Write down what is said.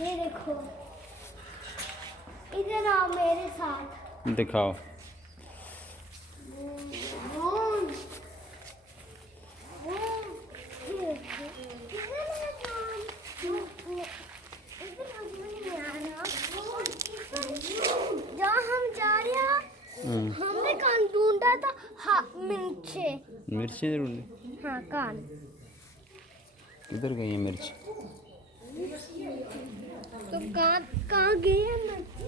ये देखो, इधर आओ मेरे साथ। दिखाओ। जहाँ हम जा रहे हैं, हमने कान ढूंढा था। हाँ, मिर्चे। मिर्ची ढूंढी? हाँ, कान। किधर गई है मिर्च? तो कहाँ कहाँ गई है मिर्च?